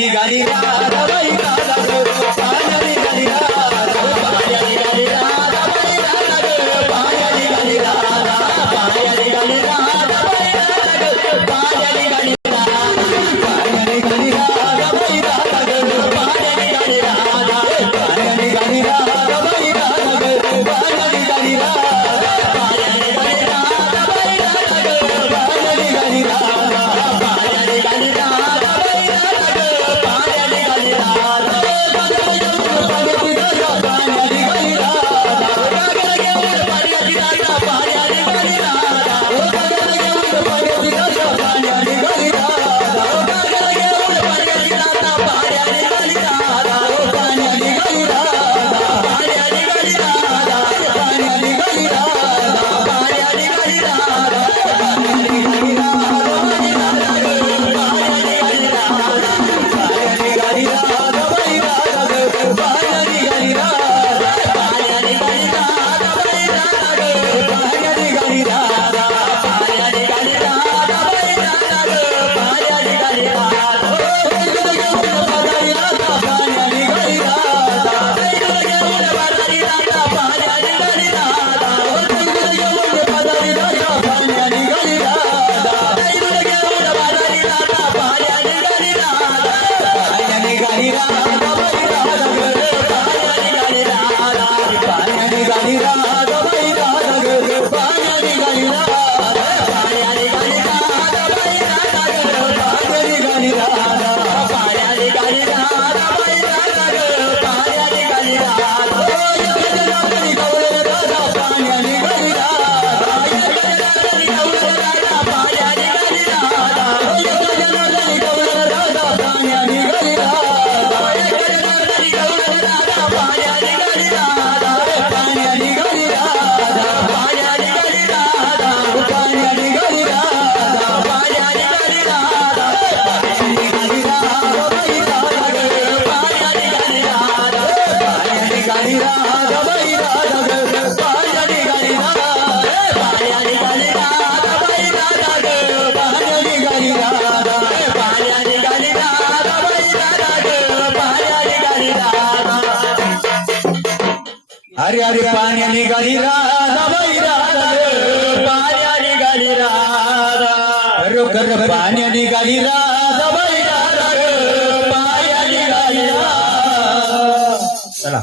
निघाली राधाबाई राधा ग पाण्या निघाली राधा पाण्या निघाली राधाबाई राधा ग पाण्या निघाली राधा पाण्या निघाली राधाबाई राधा ग पाण्या निघाली पाण्या निघाली राधाबाई राधा ग पाण्या निघाली राधा पाण्या निघाली राधाबाई राधा ग पाण्या निघाली राधा पाण्या निघाली राधाबाई राधा ग पाण्या निघाली राधा पाण्या निघाली राधाबाई राधा ग पाण्या निघाली राधा पाण्या निघाली राधा गागरा घेऊन पाण्याची राधा पाण्या निघाली राधा गागरा घेऊन पाण्याची राधा पाण्या निघाली राधा गागरा घेऊन पाण्याची राधा पाण्या निघाली राधा पाण्या निघाली राधा पाण्या निघाली राधा पाण्या निघाली राधा पाण्या निघाली राधा पाण्या निघाली राधा माझी राधा ग पाण्या निघाली राधा पाण्या निघाली राधा बाई राधा ग पाण्या निघाली राधा पाण्या निघाली राधा बाई राधा ग पाण्या निघाली राधा पाण्या निघाली राधा बाई राधा ग पाण्या निघाली राधा घेऊन पाण्याची राधा पाण्या निघाली राधा घेऊन पाण्याची राधा पाण्या निघाली राधा घेऊन पाण्याची राधा पाण्या निघाली राधा घेऊन पाण्याची राधा पाण्या निघाली राधा पाण्या निघाली राधा बाई राधा ग पाण्या निघाली राधा पाण्या निघाली राधा बाई राधा ग पाण्या निघाली राधा पाण्या निघाली राधा बाई राधा ग पाण्या निघाली राधा पाण्या निघाली राधा बाई राधा ग पाण्या निघाली राधा गजरातली गवळण राधा पाण्या निघाली राधा गजरातली गवळण राधा पाण्या निघाली राधा गजरातली गवळण राधा पाण्या निघाली राधा गजरातली गवळण राधा पाण्या निघाली राधा पाण्या निघाली राधा पाण्या निघाली राधा पाण्या निघाली राधा पाण्या निघाली राधा पाण्या निघाली राधा बाई राधा ग पाण्या निघाली राधा पाण्या निघाली राधा बाई राधा ग पाण्या निघाली राधा पाण्या निघाली राधा बाई राधा ग पाण्या निघाली राधा पाण्या निघाली राधा बाई राधा ग पाण्या निघाली राधा हरी हरी पाण्या निघाली राधा बाई राधा ग पाण्या निघाली राधा खरोखर पाण्या निघाली राधा बाई राधा ग पाण्या निघाली राधा चला